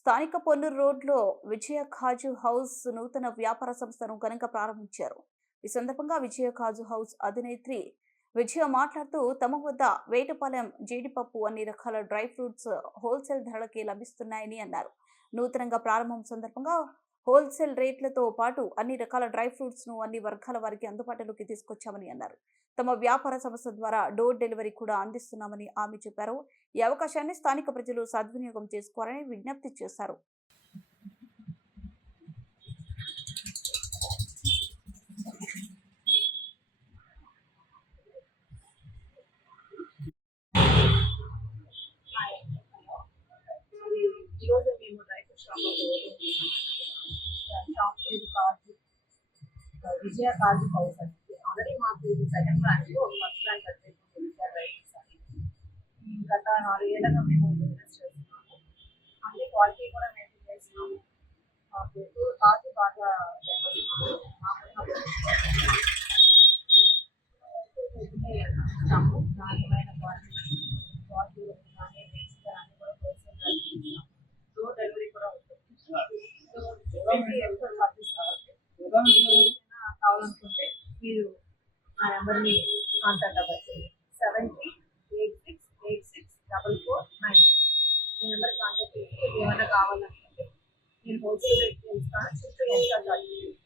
స్థానిక పొన్నూరు రోడ్లో విజయ ఖాజు హౌస్ నూతన వ్యాపార సంస్థను ఘనంగా ప్రారంభించారు. ఈ సందర్భంగా విజయ ఖాజు హౌస్ అధినేత్రి విజయ మాట్లాడుతూ తమ వద్ద వేటపాలెం జీడిపప్పు అన్ని రకాల డ్రై ఫ్రూట్స్ హోల్సేల్ ధరలకే లభిస్తున్నాయని అన్నారు. నూతనంగా ప్రారంభం సందర్భంగా హోల్సేల్ రేట్లతో పాటు అన్ని రకాల డ్రై ఫ్రూట్స్ ను అన్ని వర్గాల వారికి అందుబాటులోకి తీసుకొచ్చామని అన్నారు. తమ వ్యాపార సంస్థ ద్వారా డోర్ డెలివరీ కూడా అందిస్తున్నామని ఆమె చెప్పారు. ఈ అవకాశాన్ని స్థానిక ప్రజలు సద్వినియోగం చేసుకోవాలని విజ్ఞప్తి చేశారు. ఈరోజు మేము డ్రై ఫ్రూట్ షాప్ షాప్ పేరు కాజు విజయ కాజు హౌస్ అండి. ఆల్రెడీ మాకు ఇది సెకండ్ బ్రాంచ్, ఫస్ట్ బ్రాంచ్ వచ్చేసి విజయ డ్రై ఫ్రూట్స్ అని. గత 4 ఏళ్ళగా మేము బిజినెస్ చేస్తున్నాము. అన్ని క్వాలిటీ కూడా మెయింటైన్ చేస్తున్నాము. మాకు కాజు బాగా ఫేమస్. ఇస్తాము నాణ్యమైన క్వాలిటీ క్వాలిటీ కానీ రేట్స్ కానీ కూడా హోల్సేల్ డోర్ డెలివరీ కూడా ఉంటుంది. ఎక్కువ చార్జెస్ కావాలనుకుంటే మీరు ఆ నెంబర్ని కాంటాక్ట్ అవ్వచ్చు. 7386864449 ఈ నెంబర్ కాంటాక్ట్ చేసి ఏమైనా కావాలనుకుంటే నేను హోల్సేల్ రేట్ ఇస్తాను. చుట్టూ ఎక్స్ట్రా చార్జెస్